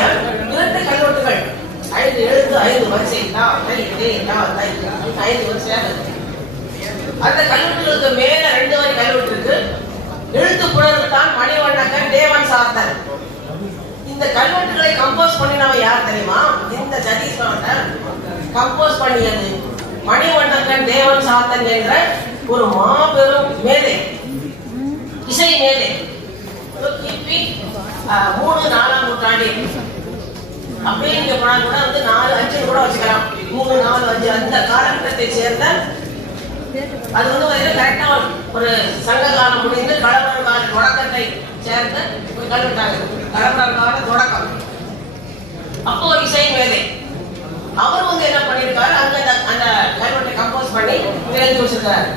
நம்முடைய 2 கல்வெட்டுகள் 5 எழுத்து 5 வரிசை 5 வரிசையாக இருக்கு. அந்த கல்வெட்டுகளுக்கு மேல 2 வரி கல்வெட்டு இருக்கு. எழுத்து புலவர் தான் மணிவண்ணன் தேவன் சாத்தன். இந்த கல்வெட்டுகளை கம்போஸ் பண்ணினவன் யார் தெரியுமா? இந்த சதீஸ்வரனை கம்போஸ் பண்ணியது மணிவண்ணன் தேவன் சாத்தன் என்ற ஒரு மாபெரும் மேதை, இசை மேதை. கிபி 3-4ஆம் நூற்றாண்டில் அப்படியே இங்க போனா கூட வந்து 4-5 கூட வச்சுக்கலாம். 3-4-5 அந்த காலகட்டத்தை சேர்ந்த, அது வந்து கரெக்டா ஒரு சங்க காலம் முடிந்து கடம்பர் கால தொடக்கத்தை சேர்ந்த ஒரு கல்வெட்டாக கடம்பர் கால தொடக்கம். அப்போ இசை மேதை அவர் வந்து என்ன பண்ணிருக்காரு, அங்க அந்த கல்வெட்டை கம்போஸ் பண்ணி எழுதி வச்சிருக்காரு.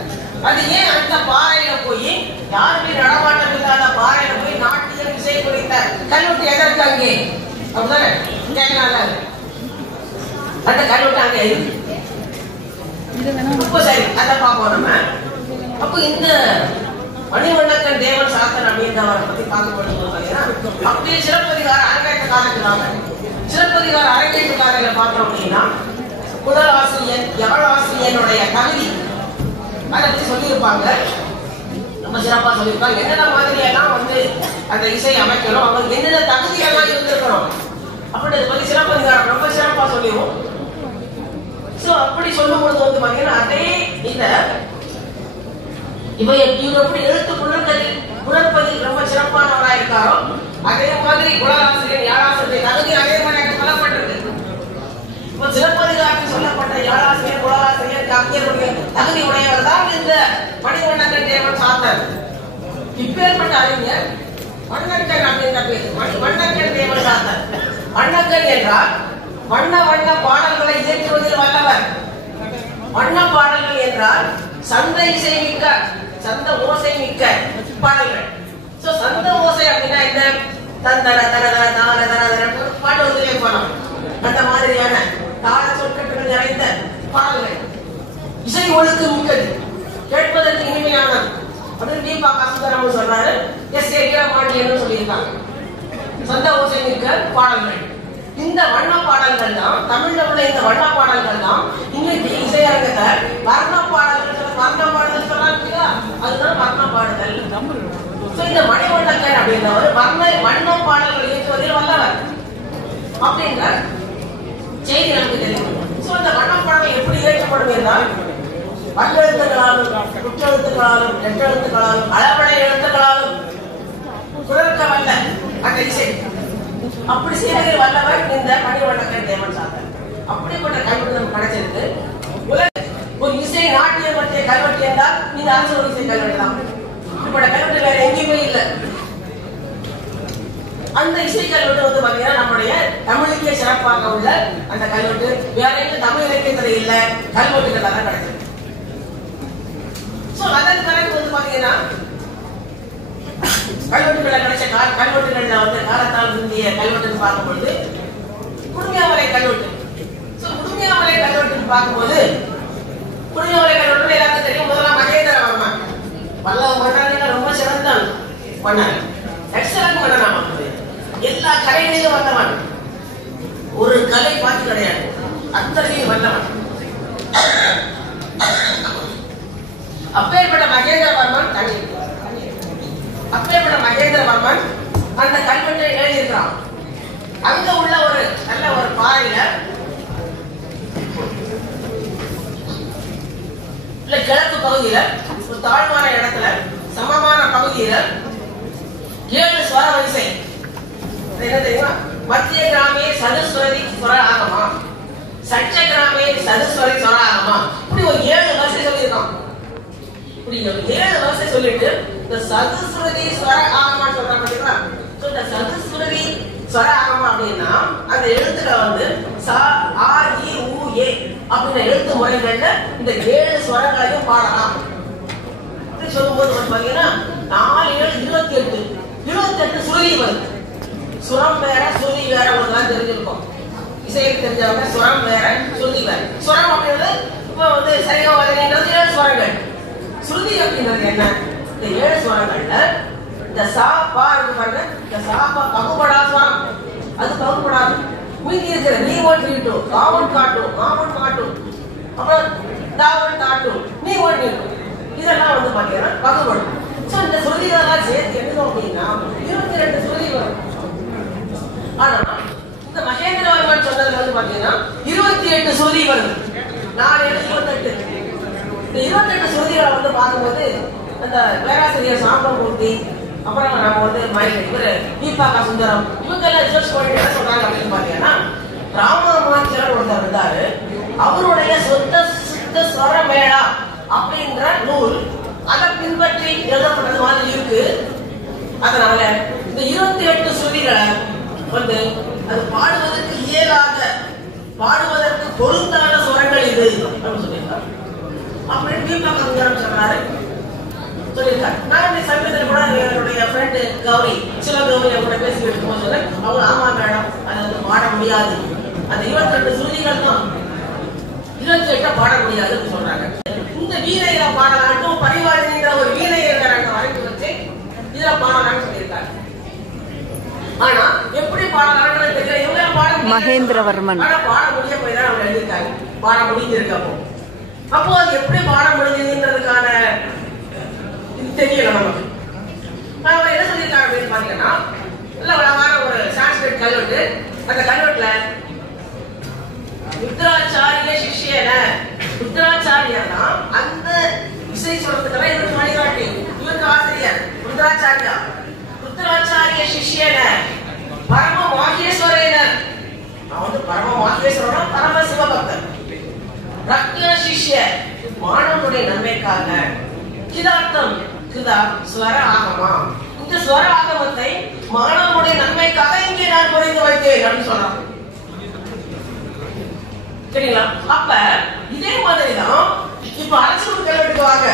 அது ஏன் அந்த பாறையில போய் யாருமே நடமாட்டம் இல்லாத பாறையில போய் நாட்டியம் இசை குறித்த கல்வெட்டு எதற்கு அங்கே அப்படிதானே கேட்கலாம். அந்த கல்வெட்டு அங்கே இருக்கு. இப்ப சரி அதை பார்ப்போம் நம்ம. அப்ப இந்த மணிவண்ணன் தேவன் சாத்தன் அப்படின்றவரை பத்தி பார்க்கப்படும்போது பாத்தீங்கன்னா அப்படியே சிலப்பதிகார அரங்கேற்ற காலத்துக்காக சிலப்பதிகார அரங்கேற்ற காலையில பார்த்தோம் அப்படின்னா முதல் ஆசிரியன் யாழாசிரியனுடைய தகுதி அதை பத்தி சொல்லியிருப்பாங்க. ரொம்ப சிறப்பா சொல்லியிருப்பாங்க. என்னென்ன மாதிரி எல்லாம் வந்து அந்த இசை அமைக்கணும், அவங்களுக்கு என்னென்ன தகுதியெல்லாம் இருந்திருக்கணும் அப்படின்றத பத்தி சிலப்பதிகாரம் ரொம்ப சிறப்பா சொல்லிடுவோம். அப்படி சொல்லும் பொழுது வந்து பாத்தீங்கன்னா அதே இந்த இவர் எப்படி எழுத்து புலர்ப்பதில் ரொம்ப சிறப்பானவராக இருக்காரோ அதே மாதிரி குலராசிரியர் யாழாசிரியர் தகுதி அதே மாதிரி சொல்லப்பட்டிருக்கு. இப்போ சிலப்பதிகாரத்தில் சொல்லப்பட்ட யாழாசிரியர் குலராசிரியர் கவிஞருடைய தகுதி உடையவர் தான் இந்த மணிவண்ணன் தேவன் சாத்தன். இப்பேற்பட்ட அறிஞர் மண்ணக்கன் அப்படின்ற பேர் மண்ணக்கன் தேவன் சாத்தன். மண்ணக்கன் என்றால் வண்ண வண்ண பாடல்களை இயற்றுவதில் வல்லவர். வண்ண பாடல்கள் என்றால் சந்த இசை மிக்க, சந்த ஓசை மிக்க பாடல்கள். சந்த ஓசை அப்படின்னா என்ன? தந்தர தரத தார தரத பாட்டு வந்து போலாம். அந்த மாதிரியான தாள சொற்கட்டுகள் நிறைந்த பாடல்கள். இசை ஒழுக்கு மிக்கது, கேட்பதற்கு இனிமையானது அப்படின்னு தீபா காசுதரம் சொல்றாரு. எஸ் ஏ வீரபாண்டியன் சொல்லியிருக்காங்க. சந்த ஓசை மிக்க பாடல்கள். இந்த வண்ண பாடல்கள் தான் தமிழ்ல உள்ள இந்த வண்ண பாடல்கள் தான் இன்னைக்கு இசையரங்கத்தை வர்ண பாடல்கள் சொல்றாங்க. அதுதான் வர்ண பாடல்கள். இந்த மணிவண்ணன் அப்படின்றவர் வண்ண பாடல்கள் இயற்றுவதில் வல்லவர் அப்படின்ற செய்தி நமக்கு தெரியும். இந்த வண்ண பாடல்கள் எப்படி இயற்றப்படும் என்றால் வல்லெழுத்துக்களாலும் குற்றெழுத்துக்களாலும் நெற்றெழுத்துக்களாலும் அளவடை எழுத்துக்களாலும் குரற்க வல்ல அந்த இசை அப்படி செய்வதில் வல்லவர் இந்த மணிவண்ணன் தேவன் சாத்தன். அப்படிப்பட்ட கல்வெட்டு நமக்கு கிடைச்சிருக்கு. ஒரு இசை நாட்டியம் பற்றிய கல்வெட்டு என்றால் இந்த அரசு இசை கல்வெட்டு தான். இப்படி கல்வெட்டு வேற எங்கேயுமே இல்லை. அந்த இசை கல்வெட்டு வந்து பாத்தீங்கன்னா நம்முடைய தமிழுக்கே சிறப்பாக உள்ள அந்த கல்வெட்டு வேற எங்க தமிழ் இலக்கியத்துல இல்ல, கல்வெட்டுகள் தான் கிடைச்சிருக்கு. அதன் பிறகு வந்து பாத்தீங்கன்னா கல்வெட்டுகளை கிடைச்ச கல்வெட்டுகள்ல வந்து காலத்தால் முந்தைய கல்வெட்டு பார்க்கும்போது குடுமியாமலை கல்வெட்டு. குடுமியாமலை கல்வெட்டு பார்க்கும்போது குடுமியாமலை கல்வெட்டு எல்லாருக்கும் தெரியும். முதலாம் மகேந்திரவர்மன் பல்லவ மன்னர்கள் ரொம்ப சிறந்த மன்னர், எக்ஸலன்ட் மன்னன். எல்லா கலைகளிலும் வந்தவன், ஒரு கலை பாட்டு கிடையாது, அத்தகையும் வந்தவன். அப்பேற்பட்ட மகேந்திரவர்மன் அந்த கல்வெட்டை எழுதியிருக்கிறான். அங்க உள்ள ஒரு நல்ல ஒரு பாறையில இல்ல கிழக்கு பகுதியில ஒரு தாழ்வான இடத்துல சமமான பகுதியில 7 ஸ்வர வரிசை. என்ன தெரியுமா? மத்திய கிராமே சதுஸ்வரி ஸ்வர ஆகமா, சட்ச கிராமே சதுஸ்வரி ஸ்வர ஆகமா, இப்படி ஒரு 7 வரிசை சொல்லியிருக்கான். இப்படி 7 வரிசை சொல்லிட்டு இந்த சதுஸ்வரி ஸ்வர ஆகமா சொல்றாங்க பாத்தீங்களா? இந்த சதுஸ்வரி ஸ்வர ஆகமா அப்படின்னா அந்த எழுத்துக்களை வந்து ச ஆ இ உ ஏ அப்படின்ற எழுத்து முறைகள்ல இந்த 7 ஸ்வரங்களையும் பாடலாம். அப்படி சொல்லும்போது பாத்தீங்கன்னா 4 7 28 சுருதி வருது. சுரம் வேற சுருதி வேற ஒன்றுதான் தெரிஞ்சிருக்கும். இசைக்கு தெரிஞ்சவங்க சுரம் வேற சுருதி வேற. சுரம் அப்படின்றது இப்போ வந்து சரியா வருகிறது 7 ஸ்வரங்கள். சுருதி அப்படின்றது என்ன? இந்த 7 ஸ்வரங்கள்ல இந்த சா பா இருக்கு பாருங்க, இந்த சா பா பகுபடா ஸ்வரம், அது பகுபடா மீதி இருக்கிற நீ1 நீ2 காவன் காட்டும் மாவன் காட்டும் அப்புறம் தாவன் காட்டும் நீ1 நீ2 இதெல்லாம் வந்து பாத்தீங்கன்னா பகுபடும். சோ இந்த சுருதிகளெல்லாம் சேர்த்து எழுதணும் அப்படின்னா 22 சுருதி வரும். ஆனா இந்த மகேந்திரவர்மன் சொன்னதுல வந்து பாத்தீங்கன்னா 28 சுருதி வருது. 4 28. இந்த 28 சுருதிகளை வந்து பார்க்கும்போது அந்த பேராசிரியர் சாம்பமூர்த்தி அப்புறம் நம்ம வந்து இவரு தீபாகா சுந்தரம் இவங்கெல்லாம் ரிசர்ச் பண்ணி என்ன சொல்றாங்க அப்படின்னு பாத்தீங்கன்னா ராமாமாச்சிரர் ஒருத்தர் இருந்தாரு. அவருடைய சுத்த ஸ்வர மேளா அப்படின்ற நூல் அதை பின்பற்றி எழுதப்பட்டது மாதிரி இருக்கு. அதனால இந்த 28 சுருதிகளை வந்து அது பாடுவதற்கு இயலாத பாடுவதற்கு பொருந்தாத சுரங்கள் இது அப்படின்னு சொல்லியிருக்காரு. அப்படின்னு தீபாகா சுந்தரம் சொன்னாரு சொல்லியிருக்காரு. நான் சமீபத்தில் கூட என்னுடைய ஃப்ரெண்டு கௌரி சிவகௌரி அவங்க பேசி இருக்கும்போது சொன்னேன். அவங்க ஆமா மேடம் அதை வந்து பாட முடியாது, அந்த 22 சுருதிகள் தான் 28 பாட முடியாதுன்னு சொல்றாங்க. இந்த வீணையில பாடலாட்டும் பரிவாரின்ற ஒரு வீணையில வரைக்கும் வச்சு இதுல பாடலான்னு சொல்லியிருக்காங்க. ஆனா எப்படி பாடலான்னு தெரியல. இவங்க பாட மகேந்திரவர்மன் பாட முடிய போய் தான் அவங்க எழுதியிருக்காங்க. பாட முடிஞ்சிருக்கப்போ அப்போ அது எப்படி பாட முடிஞ்சதுன்றதுக்கான தெரியல நமக்கு. அவங்க என்ன சொல்லியிருக்காங்க அப்படின்னு பாத்தீங்கன்னா நல்ல அழகான ஒரு சான்ஸ்கிரிட் கல்வெட்டு. அந்த கல்வெட்டுல ருத்ராச்சாரிய சிஷ்யன ருத்ராச்சாரியர் தான் அந்த இசை சொல்றதுக்கெல்லாம் இவருக்கு வழிகாட்டி, இவருக்கு ஆசிரியர் ருத்ராச்சாரியா. ருத்ராச்சாரிய சிஷ்யன பரம மாகேஸ்வரேன அவன் வந்து பரம மாகேஸ்வரன் பரம சிவபக்தர். ரத்ன சிஷ்ய மாணவனுடைய நன்மைக்காக கிதார்த்தம் கிதா ஸ்வர ஆகமா இந்த ஸ்வர ஆகமத்தை மாணவனுடைய நன்மைக்காக இங்கே நான் புரிந்து வைத்தேன் அப்படின்னு சொல்றாங்க. சரிங்களா? அப்ப இதே மாதிரிதான் இப்ப அரசு கல்வெட்டுக்கு வாங்க.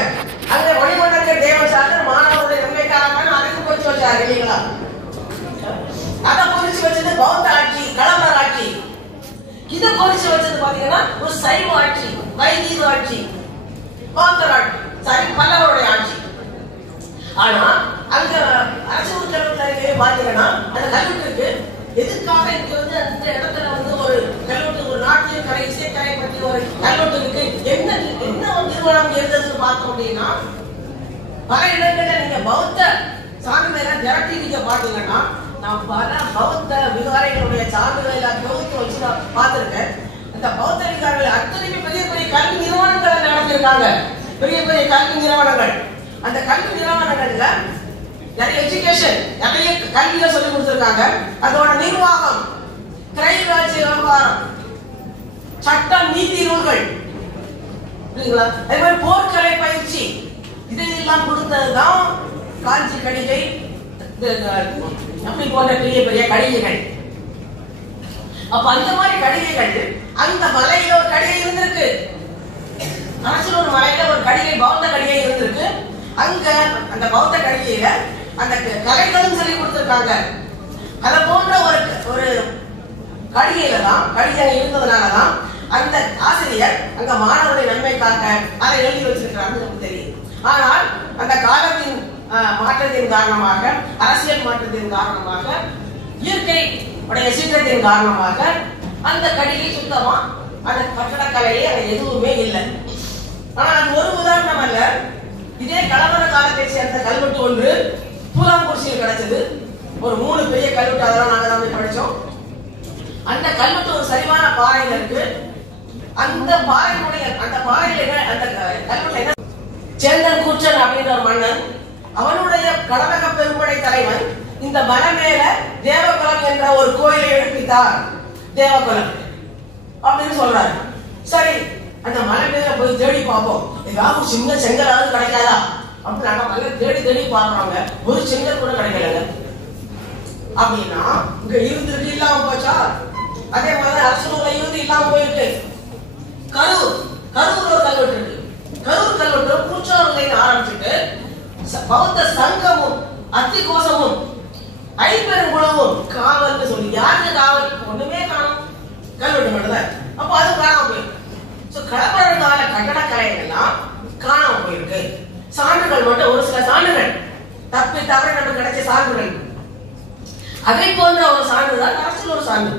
அங்க வழிபடக்க தேவசாகர் மாணவனுடைய நன்மைக்காக அதையும் பொறிச்சு வச்சாரு இல்லைங்களா? அதை பொறிச்சு வச்சது பௌத்த ஆட்சி, களமர் ஆட்சி. இதை பொறிச்சு வச்சது பாத்தீங்கன்னா ஒரு சைவ ஆட்சி, வைதீக ஆட்சி, பௌத்தர் ஆட்சி, பல்லவருடைய ஆட்சி. ஆனா அங்க அரசு கல்வெட்டுல பாத்தீங்கன்னா அந்த கல்வெட்டுக்கு எதுக்காக இங்க வந்து அந்த இடத்துல வந்து ஒரு கல்வெட்டு ஒரு நாட்டிய கலை இசைக்கலை பற்றி ஒரு கல்வெட்டுக்கு என்ன நிறுவனம் இருந்ததுன்னு பார்த்தோம் அப்படின்னா பல இடங்கள்ல நீங்க பௌத்த சான்றுகளை திரட்டி நீங்க பாத்தீங்கன்னா நான் பல பௌத்த விகாரைகளுடைய சான்றுகளை தொகுத்து வச்சு நான் பார்த்திருக்கேன். அந்த பௌத்த விகாரங்கள் அத்தனைக்கு பெரிய பெரிய கல்வி நிறுவனங்களை நடத்திருக்காங்க. பெரிய பெரிய கல்வி நிறுவனங்கள். அந்த கல்வி நிறுவனங்கள்ல நிறைய எஜுகேஷன் நிறைய கல்வியில சொல்லி கொடுத்திருக்காங்க. அதோட நிர்வாகம், திரைராஜ்ய விவகாரம், சட்டம், நீதி நூல்கள், அதே மாதிரி போர்க்கலை பயிற்சி இதையெல்லாம் கொடுத்ததுதான் காஞ்சி கடிகை அப்படி போன்ற பெரிய பெரிய கடிகைகள். அப்ப அந்த மாதிரி கடிகைகள் அந்த மலையில ஒரு கடிகை இருந்திருக்கு. அரசியல் ஒரு மலையில ஒரு கடிகை பௌத்த கடிகை இருந்திருக்கு. அங்க அந்த பௌத்த கடிகையில அந்த கலைகளும் சொல்லி கொடுத்திருக்காங்க. அத போன்ற ஒரு கடிகையில தான் கடிகை இருந்ததுனாலதான் அந்த ஆசிரியர் அங்க மாணவருடைய நன்மைக்காக அதை எழுதி வச்சிருக்கிறாங்க நமக்கு தெரியும். ஆனால் அந்த காலத்தின் மாற்றத்தின் காரணமாக, அரசியல் மாற்றத்தின் காரணமாக, இயற்கை உடைய சீற்றத்தின் காரணமாக அந்த கடிகை சுத்தமா அந்த கட்டடக்கலையே அங்க எதுவுமே இல்லை. ஆனா அது ஒரு உதாரணம் அல்ல. இதே களமர காலத்தை சேர்ந்த கல்வெட்டு ஒன்று பூலாங்குறிச்சியில் கிடைச்சது. ஒரு 3 பெரிய கல்வெட்டு, அதெல்லாம் நாங்க தான் படிச்சோம். அந்த கல்வெட்டு ஒரு சரிவான பாறையில இருக்கு. அந்த பாறையினுடைய அந்த பாறையில அந்த கல்வெட்டுல என்ன சேந்தன் கூச்சன் அப்படின்ற ஒரு மன்னன், அவனுடைய கடலக பெரும்படை தலைவன் இந்த மலை மேல தேவகுலம் என்ற ஒரு கோயிலை எழுப்பித்தார். தேவகுலம் அப்படின்னு சொல்றாரு. சரி, அந்த மலை மேல போய் தேடி பார்ப்போம், ஏதாவது சின்ன செங்கலாவது கிடைக்காதா அப்படின்னு நாங்க மலை தேடி தேடி பாக்குறாங்க. ஒரு செங்கல் கூட கிடைக்கல. அப்படின்னா இங்க இருந்துட்டு இல்லாம போச்சா? அதே மாதிரி அரசூர்ல இருந்து இல்லாம போயிருக்கு. கரூர் ஒரு கல்வெட்டு இருக்கு. கரூர் கல்வெட்டு பூச்சாறுல ஆரம்பிச்சுட்டு பௌத்த சங்கமும் அத்திகோசமும் ஐம்பெருங்குளமும் காவல்னு சொல்லி யாருக்கு காவல் ஒண்ணுமே காணும், கல்வெட்டு மட்டும்தான். அப்போ அது காணாம போயிருக்கு. களமர கால கட்டடக்கலைகள்லாம் காணாம போயிருக்கு. சான்றுகள் மட்டும் ஒரு சில சான்றுகள் தப்பி தவறு நமக்கு கிடைச்ச சான்றுகள். அதை போன்ற ஒரு சான்றுதான் அரசியல் ஒரு சான்று.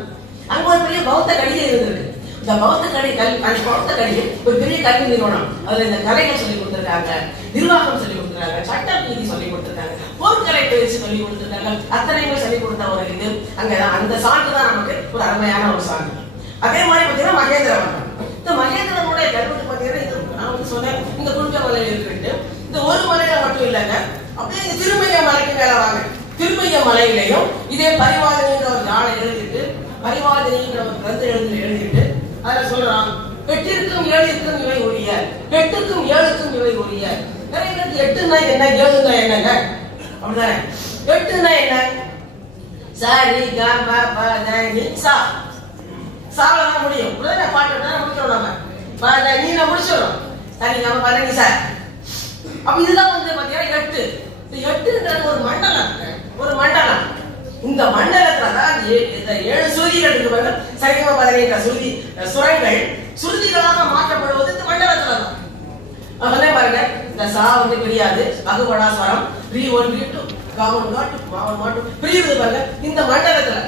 அங்க ஒரு பெரிய பௌத்த கடிகை இருந்திருக்கு. இந்த பௌத்த கடிகை ஒரு பெரிய கல்வி நிறுவனம். அதுல இந்த கலைகள் சொல்லி கொடுத்திருக்காங்க, நிர்வாகம் சொல்லி கொடுத்திருக்காங்க, சட்ட நீதி சொல்லி கொடுத்திருக்காங்க, போர்க்கலை பயிற்சி சொல்லி கொடுத்திருக்காங்க. அத்தனையுமே சொல்லி கொடுத்த ஒரு இது அங்கதான். அந்த சான்று தான் நமக்கு ஒரு அருமையான ஒரு சான்று. அதே மாதிரி பாத்தீங்கன்னா மகேந்திரவனம். இந்த மகேந்திரனுடைய கருத்து பாத்தீங்கன்னா இது நான் வந்து சொன்னேன், இந்த குஞ்ச மலையில இருக்கு. இந்த ஒரு மலையில மட்டும் இல்லைங்க, அப்படியே இந்த திருமைய மலைக்கு மேல வாங்க. திருமைய மலையிலையும் இதே பரிவாதினின்ற ஒரு நாளை எழுதிட்டு, பரிவாதினின்ற ஒரு கிரந்த எழுதிட்டு அதுல சொல்றான், 8ற்கும் 7ற்கும் இவை உரிய, 8க்கும் 7க்கும் இவை உரிய. நிறைய பேருக்கு 8ன்னா என்ன, 7ன்னா என்னங்க அப்படிதானே? 8ன்னா என்ன? சரி க ப ப த நி சா. சால தான் முடியும். உடனே பாட்டு தான் முடிக்கிறோம். நம்ம ப த நி ல முடிச்சிரோம். சரி க ப த நி சா. அப்ப இதுதான் வந்து பாத்தீங்கன்னா 8. இந்த 8ன்றது ஒரு மண்டலம். ஒரு மண்டலம். இந்த மண்டலத்துல தான் இந்த 7 சுருதிகள் இருக்கு பாருங்க. சரிகம பதனின்ற சுருதி சுரங்கள் சுருதிகளாக மாற்றப்படுவது இந்த மண்டலத்துல தான். அதே பாருங்க, இந்த சா வந்து பிரியாது, அகுபடா ஸ்வரம், ரீ 1 ரீ 2 காவன் காட்டு மாவன் மாட்டு பிரியுது பாருங்க இந்த மண்டலத்துல.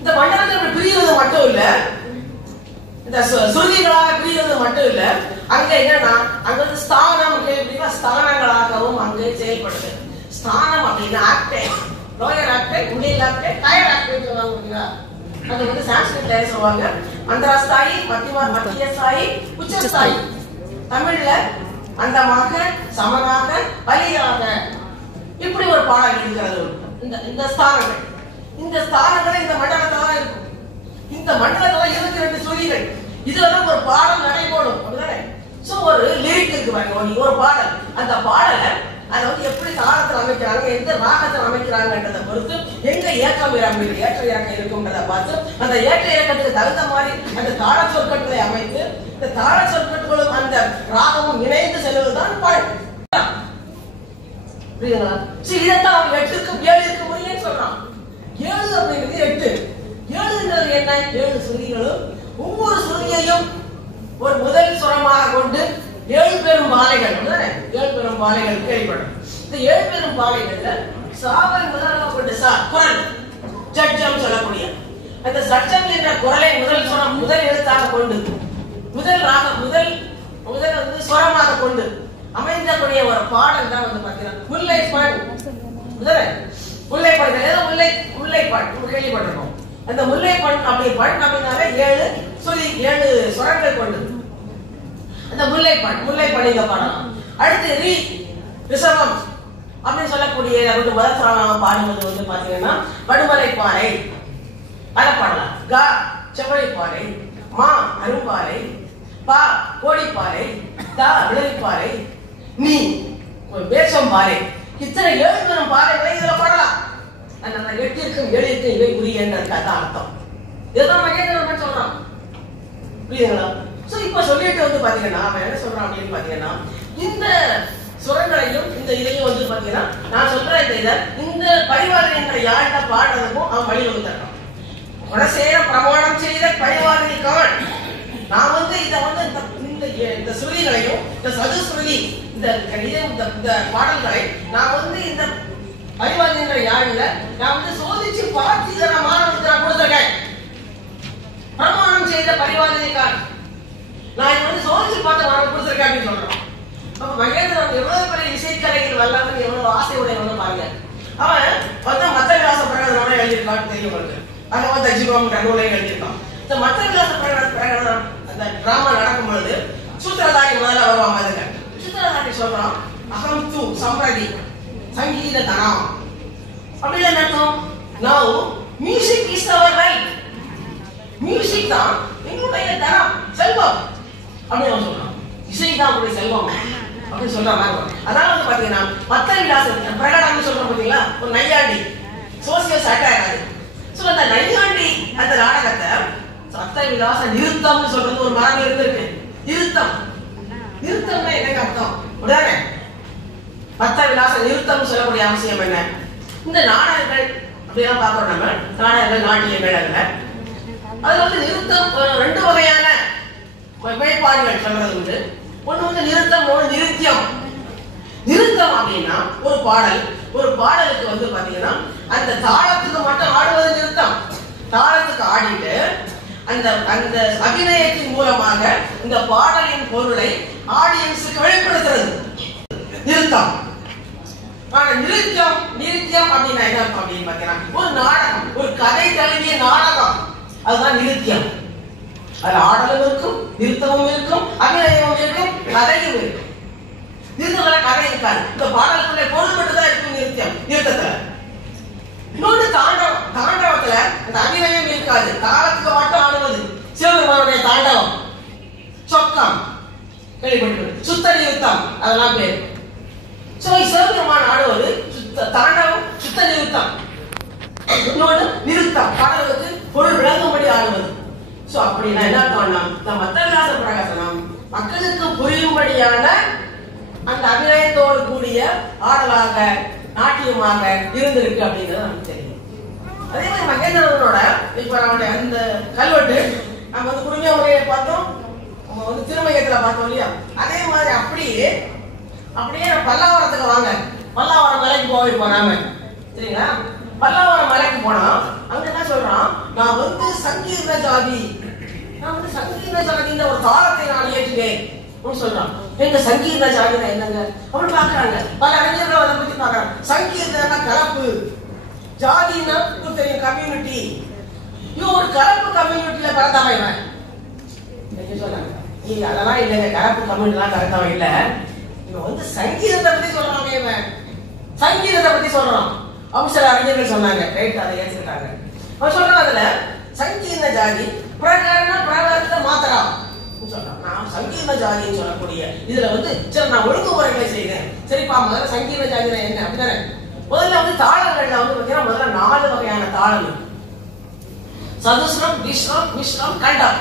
இந்த மண்டலத்துல பிரியுவது மட்டும் இல்ல, இந்த சுருதிகளாக பிரியுவது மட்டும் இல்ல, அங்க என்னன்னா அங்க வந்து ஸ்தானம் ஸ்தானங்களாகவும் அங்கே செயல்படுது. ஸ்தானம் அப்படின்னா octet, lower octet, middle octet, higher octet சொல்லுவாங்க. அது வந்து சான்ஸ்கிரிட்ல சொல்லுவாங்க மந்திரஸ்தாயி, மத்திய ஸ்தாயி, உச்சஸ்தாயி. தமிழ்ல அந்தமாக, சமனாக, வலியாக இப்படி ஒரு பாடல் இருக்கிறது. இந்த ஸ்தானங்கள், இந்த ஸ்தானங்கள் இந்த மண்டலத்துல தான் இருக்கும். இந்த மண்டலத்துல 22 சுருதிகள். இதுலதான் ஒரு பாடல் நடைபோடும். அப்படிதானே? சோ ஒரு லிரிக் இருக்கு பாருங்க, ஒரு பாடல். அந்த பாடலை அதை வந்து எப்படி தாளத்தில் அமைக்கிறாங்க, எந்த ராகத்தில் அமைக்கிறாங்கன்றதை பொறுத்து எங்க ஏற்ற இறக்கம் இருக்கும்ன்றதை பார்த்து அந்த ஏற்ற இறக்கத்துக்கு தகுந்த மாதிரி அந்த தாள சொற்கட்டுகளை அமைத்து இந்த தாள சொற்கட்டுகளும் அந்த ராகமும் இணைந்து செல்வதுதான் பாடல். புரியுதுங்களா? இதைத்தான் அவன் 8க்கும் 7க்கும் முடியும்னு சொல்றான். 7 அப்படிங்கிறது 8. 7ன்றது என்ன? 7 சுருதிகளும் ஒவ்வொரு சுருதியையும் ஒரு முதல் சுரமாக கொண்டு 7 பெரும் பாலைகள். 7 பெரும் பாலைகள் கேள்விப்படும். இந்த 7 பெரும் பாலைகள்ல சாவை முதலாக கொண்டு சா குரல் ஜட்ஜம் சொல்லக்கூடிய அந்த சட்சம் என்ற குரலை முதல் சுரம் முதல் எழுத்தாக கொண்டு முதல் ராகம் முதல் வந்து சுரமாக கொண்டு அமைந்தக்கூடிய ஒரு பாடல் தான் வந்து பாத்தீங்கன்னா முல்லைப்பாடு. முல்லைப்பாடு கேள்விப்பட்டிருக்கோம். அந்த முல்லைப்பாடு அப்படி பண் அப்படின்னாலே 7 சுரங்கள் கொண்டு அந்த முல்லைப்பாடு இந்த பாடம். அடுத்து ரிஷபம் அப்படின்னு சொல்லக்கூடிய முதல் சுரமாக பாடுவது வந்து பாத்தீங்கன்னா வடுமலைப்பாறை அதை பாடலாம். க செவ்வழிப்பாறை, மா அரும்பாறை, பா கோடிப்பாறை, த விளரிப்பாறை, நீ பேசம்பாறை. இத்தனை 7 பெரும் பாறைகளை இதுல பாடலாம். அந்த 8ற்கும் 7ற்கும் இவை உரிய அர்த்தம். இதுதான் மகேந்திரன் சொல்றான். புரியுதுங்களா? சோ இப்ப சொல்லிட்டு வந்து பாத்தீங்கன்னா அவன் என்ன சொல்றான் அப்படின்னு பாத்தீங்கன்னா இந்த சுரங்களையும் இந்த இதையும் வந்து பாத்தீங்கன்னா நான் சொல்றேன் இந்த பரிவாரம் என்ற யாழ்கிட்ட பாடுறதுக்கும் அவன் வழிவகுத்தான். குணசேர பிரமாணம் செய்த பரிவாரணிக்கான் நான் வந்து இதை வந்து இந்த சுருதிகளையும் இந்த சதுசுருதி இந்த பாடல்களை நான் வந்து இந்த பரிவாரணின்ற யாழ்ல நான் வந்து சோதிச்சு பார்த்து இதை நான் மாணவனுக்கு நான் கொடுத்துருக்கேன். பிரமாணம் செய்த பரிவாரணிக்கான் நான் இதை வந்து சோதிச்சு பார்த்து மாணவன் கொடுத்துருக்கேன் அப்படின்னு சொல்றான். அப்ப மகேந்திரன் எவ்வளவு பெரிய இசைக்கலைகள் வல்லவன், எவ்வளவு ஆசை உடையவன் பாருங்க. அவன் வந்து மத்த விலாச பிரகடனம் எழுதியிருக்கான்னு தெரியும். அங்க வந்து தஜிபம் நூலையும் எழுதியிருக்கான். இந்த மத்த விலாச பிரகடனம் அந்த டிராமா நடக்கும் பொழுது சூத்திரதாரி முதல்ல வருவாங்க. அதுங்க சூத்திரதாரி சொல்றான் அகம் தூ சம்பிரதி சங்கீத தனம் அப்படின்னு அர்த்தம். Now music is our right. Music தான் என்னுடைய தனம், செல்வம் அப்படின்னு சொல்றான். இசை தான் உங்களுடைய செல்வம் அப்படின்னு சொல்ற மாதிரி. அதான் வந்து பாத்தீங்கன்னா மத்த விலாச பிரகடனம் சொல்றோம் பாத்தீங்களா, ஒரு நையாண்டி சோசியல் சட்டையாது. சோ அந்த நையாண்டி அந்த நாடகத்தை சத்த விலாச நிறுத்தம்னு சொல்றது ஒரு மரபு இருந்திருக்கு. நிறுத்தம்னா என்னங்க அர்த்தம்? உடனே மத்த விலாச நிறுத்தம் சொல்லக்கூடிய அவசியம் என்ன? இந்த நாடகங்கள் அப்படிலாம் பாக்குறோம். நம்ம நாடகங்கள் நாட்டிய மேடங்கள் அதுல வந்து நிறுத்தம் 2 வகையான மேற்பாடுகள் சொல்றது உண்டு. ஒண்ணு வந்து நிறுத்தம், ஒண்ணு நிருத்தியம். நிறுத்தம் அப்படின்னா ஒரு பாடலுக்கு வந்து பாத்தீங்கன்னா அந்த தாளத்துக்கு மட்டும் ஆடுவது நிறுத்தம். தாளத்துக்கு ஆடிட்டு அந்த அந்த அபிநயத்தின் மூலமாக இந்த பாடலின் பொருளை ஆடியன்ஸுக்கு வெளிப்படுத்துறது நிறுத்தம். ஆனா நிருத்தியம் அப்படின்னா என்ன அர்த்தம் அப்படின்னு பாத்தீங்கன்னா ஒரு நாடகம், ஒரு கதை தழுவிய நாடகம், அதுதான் நிருத்தியம். அது ஆடலும் இருக்கும், நிறுத்தமும் இருக்கும், அபிநயமும் இருக்கும், கதையும் இருக்கும். நிறுத்தத்துல கதை இருக்காது, இந்த பாடலுக்குள்ள பொருள் மட்டும் தான் இருக்கும் நிறுத்தத்துல. இன்னொன்று தாண்டவத்துல அந்த அபிநயம் இருக்காது, தாளத்துக்கு மட்டும் ஆடுவது. சிவபெருமானுடைய தாண்டவம், சொக்கம் கேள்விப்பட்டு, சுத்த நிறுத்தம், அதெல்லாம் பேர். சிவபெருமான் ஆடுவது தாண்டவம், சுத்த நிறுத்தம். இன்னொன்று நிறுத்தம், பாடலுக்கு பொருள் விளங்கும்படி ஆடுவது. அப்படின்னா என்ன பண்ணலாம், மத்தவிலாச பிரகாசனம் மக்களுக்கு புரியும்படியான அந்த அபிநயத்தோடு கூடிய ஆடலாக நாட்டியமாக இருந்திருக்கு அப்படிங்கிறது நமக்கு தெரியும். அதே மாதிரி மகேந்திரனோட இப்ப நம்முடைய அந்த கல்வெட்டு நம்ம வந்து குடும்ப முறையை பார்த்தோம், நம்ம வந்து திருமயத்துல பார்த்தோம் இல்லையா, அதே மாதிரி அப்படியே பல்லாவரத்துக்கு வாங்க, பல்லாவரம் மலைக்கு போயிருப்போம் நாம, சரிங்களா? பல்லாவரம் மலைக்கு போனா அங்க என்ன சொல்றான், நான் வந்து சங்கீர்ண ஜாதி, நான் வந்து சங்கீர்ண ஜாதின்ற ஒரு தாளத்தை நான் இயற்றுவேன் சொல்றான். எங்க சங்கீர்ண ஜாதினா என்னங்க அப்படின்னு பாக்குறாங்க. பல அறிஞர்கள் அதை பத்தி பாக்குறாங்க. சங்கீர்ண கலப்பு, ஜாதினா தெரியும் கம்யூனிட்டி, இவன் ஒரு கலப்பு கம்யூனிட்டியில பிறந்தவன் இவன். சொன்னாங்க நீ அதெல்லாம் இல்லைங்க, கலப்பு கம்யூனிட்டிலாம் பிறந்தவன் இல்ல, இவன் வந்து சங்கீதத்தை பத்தி சொல்றாங்க, இவன் சங்கீதத்தை பத்தி சொல்றான் அப்படின்னு சில அறிஞர்கள் சொன்னாங்க. ரைட், அதை ஏற்றுக்கிட்டாங்க. அவன் சொல்றான் அதுல சங்கீர்ண ஜாதி பிரகரண மாத்திரா சொல்றான். நான் சங்கீர்ண ஜாதின்னு சொல்லக்கூடிய இதுல வந்து சரி நான் ஒழுங்குமுறைகளை செய்தேன். சரிப்பா, முதல்ல சங்கீர்ண ஜாதினா என்ன அப்படிதானே. முதல்ல வந்து தாளங்கள்ல வந்து பாத்தீங்கன்னா முதல்ல 4 வகையான தாளங்கள், சதுஸ்ரம், திஸ்ரம், மிஸ்ரம், கண்டம்.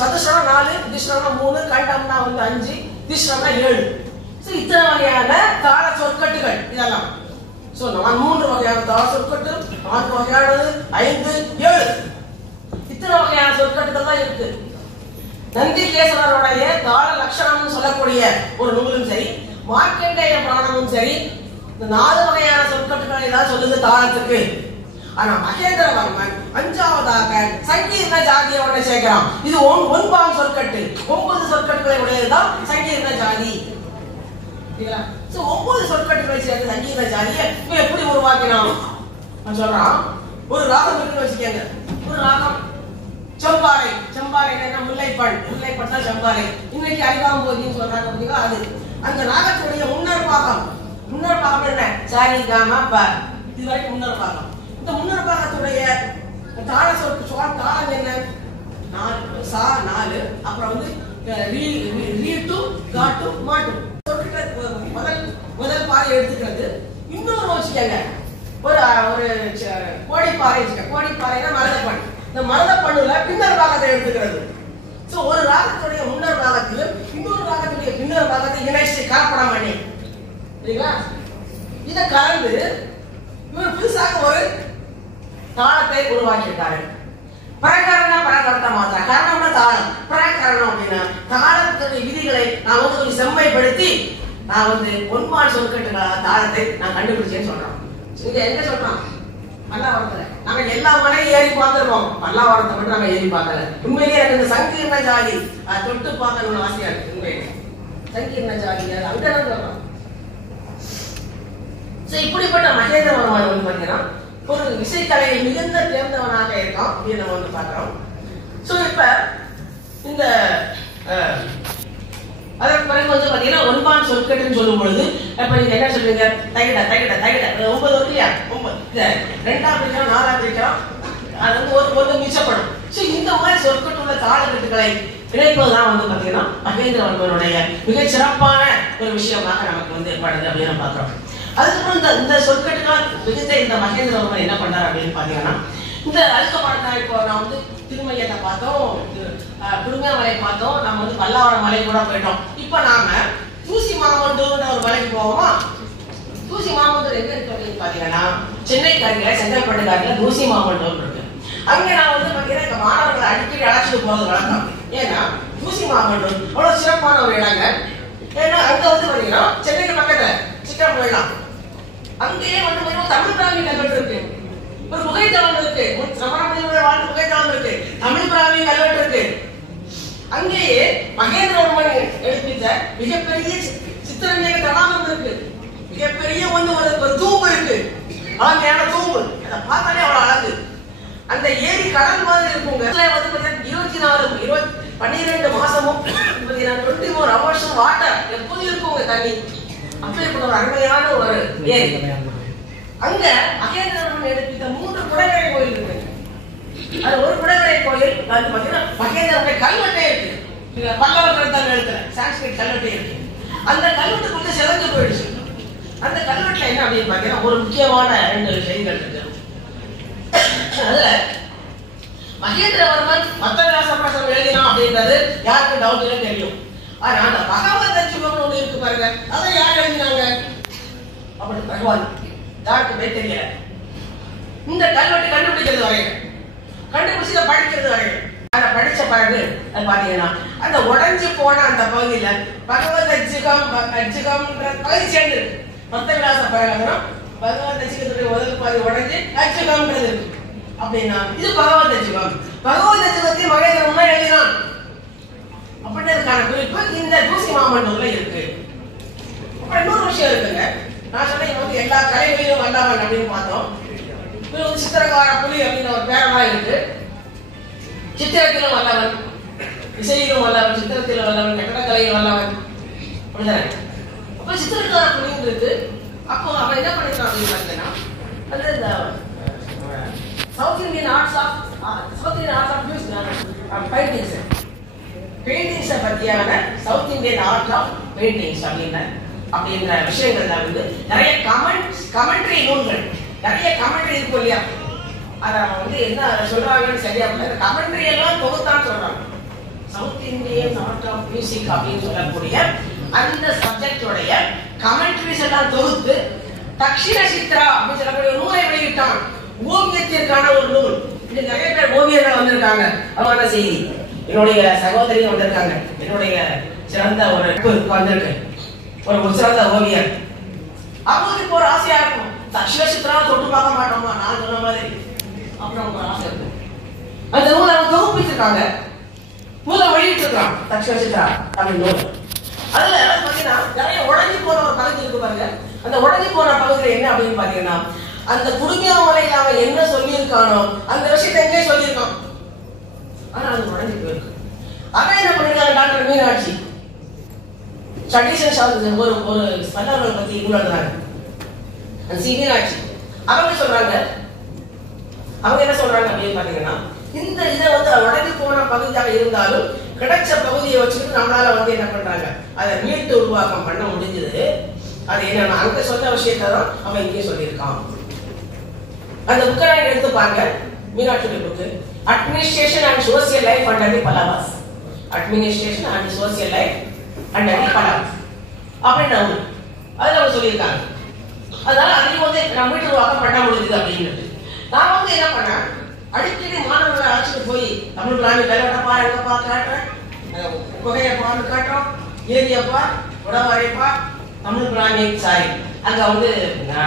சதுஸ்ரம் 4, திஸ்ரம் 3, கண்டம்னா வந்து 5, திஸ்ரம்னா 7. இத்தனை வகையான தாள சொற்கட்டுகள் இதெல்லாம். 3 வகையான தாள சொற்கட்டு, 4 வகையானது, 5, 7 இத்தனை வகையான சொற்கட்டுகள் தான் இருக்கு. நந்திகேசவருடைய தாள லட்சணம்னு சொல்லக்கூடிய ஒரு நூலும் சரி, மார்க்கண்டேய புராணமும் சரி, இந்த 4 வகையான சொற்கட்டுகள் ஏதாவது சொல்லுது தாளத்துக்கு. ஆனா மகேந்திரவர்மன் 5வதாக சங்கீர்ண ஜாதியை ஒன்றை சேர்க்கிறான். இது 9 சொற்கட்டு, 9 சொற்கட்டுகளை உடையதுதான் சங்கீர்ண ஜாதி. 9 சொற்கட்டுகளை சேர்ந்த சங்கீத ஜாதியை இவன் எப்படி உருவாக்கினான் சொல்றான். ஒரு ராகம் இருக்குன்னு வச்சுக்கோங்க, ஒரு ராகம் செம்பாறை. செம்பாறை என்ன, முல்லைப்பண், முல்லைப்பட்டா செம்பாறை. இன்னைக்கு அரிகாம்போதின்னு சொல்றாங்க பார்த்தீங்களா, அது அந்த ராகத்துடைய முன்னர் பாகம். முன்னர் பாகம் என்ன, சாரி காமா ப, இது வரைக்கும் முன்னர் பாகம். இந்த முன்னர் பாகத்துடைய தாள தாளம் என்ன, 4 சா 4, அப்புறம் வந்து ரீ டு கா டு மா டு. முதல் பாறை எடுத்துக்கிறது. இன்னொரு வச்சுக்கங்க, ஒரு கோடிப்பாறை வச்சுக்க. கோடிப்பாறைனா மருதப்பண். இந்த மருதப்பண்ணுல பின்னர் பாகத்தை எடுத்துக்கிறது. ஒரு ராகத்துடைய முன்னர் பாகத்தையும் இன்னொரு ராகத்துடைய பின்னர் பாகத்தை இணைச்சு கலப்படம் பண்ணி, சரிங்களா, இதை கலந்து இவர் புதுசாக ஒரு தாளத்தை உருவாக்கியிருக்காரு. பிரகரண மாத்திரா. காரணம்னா தாளம், பிரகரணம் அப்படின்னா தாளத்துடைய விதிகளை நான் வந்து கொஞ்சம் செம்மைப்படுத்தி நான் வந்து 9 சொற்கட்டுகளா தாளத்தை நான் கண்டுபிடிச்சேன்னு சொல்றோம். இங்க எங்க சொல்றான், பல்லாவரத்துல. நாங்க எல்லா மலையும் ஏறி பார்த்துருக்கோம், பல்லாவரத்தை மட்டும் நாங்க ஏறி பார்க்கல. உண்மையிலேயே எனக்கு இந்த சங்கீர்ண ஜாதி தொட்டு பார்க்கணும்னு ஆசையா இருக்கு. உண்மையிலே சங்கீர்ண ஜாதி அங்கதான் சொல்றோம். இப்படிப்பட்ட மகேந்திரவர்மன் வந்து பாத்தீங்கன்னா ஒரு இசைக்கலையை மிகுந்த தேர்ந்தவனாக இருக்கான் அப்படின்னு நம்ம வந்து பாக்குறோம். இப்ப இந்த அதற்கு பிறகு வந்து பாத்தீங்கன்னா 9 சொற்கட்டுன்னு சொல்லும் பொழுது இப்ப நீங்க என்ன சொல்றீங்க, தகிட தகிட தகிட 9 வருது இல்லையா, 9 2ஆ பிரிக்கிறோம், 4ஆ பிரிக்கிறோம், அது வந்து ஒரு மிச்சப்படும். இந்த மாதிரி சொற்கட்டு உள்ள தாளக்கட்டுகளை இணைப்பதுதான் வந்து பாத்தீங்கன்னா மகேந்திரவர்மனுடைய மிகச் சிறப்பான ஒரு விஷயமாக நமக்கு வந்து ஏற்படுது அப்படின்னு பாக்குறோம். அதுக்கப்புறம் இந்த சொற்கட்டுகள் மிகுந்த இந்த மகேந்திரவர்மன் என்ன பண்றாரு அப்படின்னு பாத்தீங்கன்னா, இந்த அதுக்கப்புறம் இப்போ நான் வந்து திருமையத்தை பார்த்தோம், குடும்பமலை பார்த்தோம், நம்ம வந்து பல்லாவரம் மலை கூட போயிட்டோம். இப்ப நாம தூசி மாமண்டூர்ன்ற ஒரு மலைக்கு போவோமா. தூசி மாமண்டூர் எங்க இருக்கு அப்படின்னு பாத்தீங்கன்னா சென்னைக்கு அருகில, செங்கல்பட்டு அருகில தூசி மாமண்டூர் இருக்கு. அங்க நான் வந்து பாத்தீங்கன்னா மாணவர்களை அடிக்கடி அழைச்சிட்டு போறது வழக்கம். ஏன்னா தூசி மாமண்டூர் அவ்வளவு சிறப்பான ஒரு இடங்க. ஏன்னா அங்க வந்து பாத்தீங்கன்னா சென்னைக்கு பக்கத்துல சிக்கன் போயிடலாம். அங்கேயே வந்து தமிழ் பிராமி கல்வெட்டு இருக்கு, ஒரு புகைத்தளம் இருக்கு, சமண முனிவர்கள் வாழ்ந்த புகைத்தளம் மகேந்திரவர்மன் எழுப்பிட்ட மிகப்பெரிய சித்திரநேக தடாகம் இருக்கு. மிகப்பெரிய ஒரு தூம்பு இருக்கு. அழகான தூம்பு. அதை பார்த்தாலே அவ்வளவு அழகு. அந்த ஏரி கடல் மாதிரி இருக்குங்க. 12 மாசமும் 24 hours வாட்டர் எப்போதும் இருக்குங்க தண்ணி. அப்பேற்பட்ட ஒரு அருமையான ஒரு ஏரி. அங்க மகேந்திரவர்மன் எழுப்பிட்ட 3 குடைவரை கோயில் இருக்கு. அது ஒரு குடைவரை கோயில் வந்து பாத்தீங்கன்னா மகேந்திரவர்மன் கல்வெட்டே இருக்கு. பல்லவ கல்வெட்டு எழுதுற சான்ஸ்கிரிட் கல்வெட்டே இருக்கு. அந்த கல்வெட்டு கொஞ்சம் சிறந்து போயிடுச்சு. அந்த கல்வெட்டுல என்ன அப்படின்னு பாத்தீங்கன்னா ஒரு முக்கியமான 2 செய்திகள் இருக்கு. அதுல மகேந்திரவர்மன் மத்தவிலாச பிரசனம் எழுதினான் அப்படின்றது யாருக்கு டவுட் இல்லை தெரியும். ஆனா அந்த பகவத் அச்சுகம் ஒண்ணு இருக்கு பாருங்க, அதை யார் எழுதினாங்க அப்படி பகவான் யாருக்குமே தெரியல. இந்த கல்வெட்டு கண்டுபிடிக்கிறது வரையும் கண்டுபிடிச்சு படிக்கிறது வரையும் அதை படிச்ச பிறகு அது பாத்தீங்கன்னா அந்த உடைஞ்சு போன அந்த பகுதியில பகவத் அச்சுகம் பகுதி சேர்ந்து இருக்கு. மத்தவிலாச பிரகடனம் பகவத் அச்சுகத்துடைய முதல் பாதி உடைஞ்சு அச்சுகம்ன்றது இருக்கு. அப்படின்னா இது பகவத் அச்சுகம். பகவத் அச்சுகத்தில் மகேந்திரவர்மன் எழுதினான் அப்படின்றதுக்கான குறிப்பு இந்த தூசி மாமண்டூர்ல இருக்கு. அப்புறம் இன்னொரு விஷயம் இருக்குங்க. நான் சொன்னேன் எல்லா கலைகளிலும் வல்லவன் அப்படின்னு பார்த்தோம். சித்திரகார புலி அப்படின்னு ஒரு பேரெல்லாம் இருக்கு. சித்திரத்திலும் வல்லவன், இசையிலும் வல்லவன், சித்திரத்திலும் வல்லவன், கட்டடக்கலையிலும் வல்லவன் அப்படிதானே. அப்ப சித்திரக்கார புலின்னு இருக்கு. அப்போ அவன் என்ன பண்ணிருக்கான் அப்படின்னு பார்த்தீங்கன்னா அது இந்த south Indian arts of paintings பத்தியான south Indian art of paintings அப்படின்ற விஷயங்கள்ல வந்து நிறைய கமெண்ட்ரி நூல்கள், நிறைய கமெண்ட்ரி இருக்கும் இல்லையா. அதை வந்து என்ன சொல்றாங்கன்னு சரியா புரியல. கமெண்ட்ரி எல்லாம் தொகுத்தான் சொல்றாங்க. South Indian art of music அப்படின்னு சொல்லக்கூடிய அந்த சப்ஜெக்டோடைய கமெண்ட்ரிஸ் எல்லாம் தொகுத்து தக்ஷிண சித்ரா அப்படின்னு சொல்லக்கூடிய நூலை வெளியிட்டான். ஓவியத்திற்கான ஒரு நூல். இது நிறைய பேர் ஓவியர்கள் வந்திருக்காங்க. அவமான செய்தி. என்னுடைய சகோதரியும் வந்திருக்காங்க. என்னுடைய சிறந்த ஒரு வந்திருக்கு, ஒரு சிறந்த ஓவியர். அவங்களுக்கு ஒரு ஆசையா இருக்கும், தக்ஷிண சித்ரா தொட்டு பார்க்க மாட்டோமா நான் சொன்ன மாதிரி. அப்புறம் ஒரு ஆசை இருக்கும். அந்த நூலை அவங்க தொகுப்பிச்சிருக்காங்க, நூலை வெளியிட்டு இருக்கான் தக்ஷிண சித்ரா அப்படின்னு நூல். அதுல பாத்தீங்கன்னா நிறைய உடஞ்சி போன ஒரு பகுதி இருக்கு பாருங்க. அந்த உடஞ்சி போன பகுதியில என்ன அப்படின்னு பாத்தீங்கன்னா அந்த குடும்பமலையில அவன் என்ன சொல்லியிருக்கானோ அந்த விஷயத்தை எங்கே சொல்லியிருக்கான். ஆனா அது உடஞ்சி போயிருக்கு. அதான் என்ன பண்ணிருக்காங்க டாக்டர் மீனாட்சி ட்ரெடிஷன் ஒரு பல்லவர்கள் பத்தி நூல் எழுதுறாங்க. மீனாட்சி அவங்க சொல்றாங்க, அவங்க என்ன சொல்றாங்க அப்படின்னு பாத்தீங்கன்னா இந்த இதை வந்து உடஞ்சி போன பகுதியாக இருந்தாலும் கிடைச்ச பகுதியை வச்சுக்கிட்டு நம்மளால வந்து என்ன பண்றாங்க அதை மீட்டு உருவாக்கம் பண்ண முடிஞ்சது. அது என்ன அங்க சொன்ன விஷயத்தை தான் அவன் இங்கே சொல்லியிருக்கான். அந்த புக்கை எடுத்து பாருங்க, மீனாட்சியுடைய book administration and social life under the Pallavas. Administration and social life under the Pallavas அப்படின்னு அதுல அவங்க சொல்லியிருக்காங்க. அதனால அதையும் வந்து நம்ம வீட்டு உருவாக்கம் பண்ண முடியுது அப்படின்னு. நான் வந்து என்ன பண்ணேன், அடிக்கடி மாணவர்களை அழைச்சிட்டு போய் தமிழ் பிராமி கல்வெட்டப்பா எங்கப்பா காட்டுறேன், குகையப்பான்னு காட்டுறோம், ஏரியப்பா உடவாரியப்பா தமிழ் பிராமி சாரி அங்க வந்து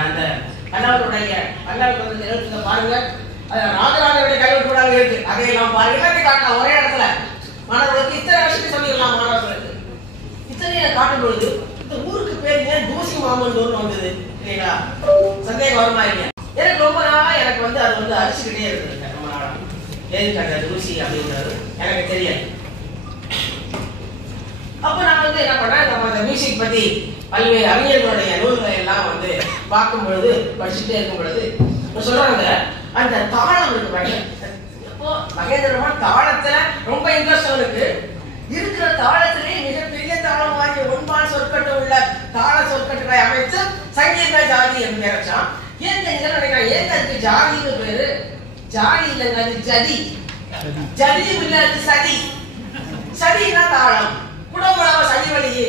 அந்த பல்லவருடைய பல்லவர்கள் எழுத்துல பாருங்க, ராஜராஜனுடைய கல்வெட்டு கூட இருக்கு, அதையெல்லாம் பாருங்க எல்லாத்தையும் காட்டலாம் ஒரே இடத்துல. மாணவர்களுக்கு இத்தனை விஷயத்தை சொல்லிடலாம். மாணவர்களுக்கு இத்தனையை காட்டும் பொழுது இந்த ஊருக்கு பேர் ஏன் தூசி மாமண்டூர்னு வந்தது இல்லைங்களா, சந்தேகம் வருமா இல்லையா? எனக்கு ரொம்ப நாளா எனக்கு வந்து அது வந்து அரிச்சுக்கிட்டே இருக்குதுங்க. ரொம்ப நாளா எதுக்கு அந்த தூசி அப்படின்றது எனக்கு தெரியாது. அப்ப நான் வந்து என்ன பண்ணேன், நம்ம அந்த மியூசிக் பத்தி பல்வேறு அறிஞர்களுடைய நூல்களை எல்லாம் வந்து பார்க்கும் பொழுது படிச்சுட்டே இருக்கும் பொழுது சொல்றாங்க அந்த தாளம் இருக்கு பாருங்க. இப்போ மகேந்திரவர்மன் தாளத்துல ரொம்ப இன்ட்ரெஸ்ட் அவனுக்கு இருக்கிற தாளத்திலே மிகப்பெரிய தாளம் வாங்கி ஒன்பால் சொற்கட்டு உள்ள தாள சொற்கட்டுகளை அமைத்து சங்கீத ஜாதி என்று நினைச்சான். ஏங்க நினைக்கிறேன், ஏங்க அதுக்கு ஜாதின்னு பேரு? ஜாதி இல்லைங்க, அது ஜதி. ஜதியும் இல்ல, அது சதி. சதினா தாளம். குடமுழவ சதி வழியே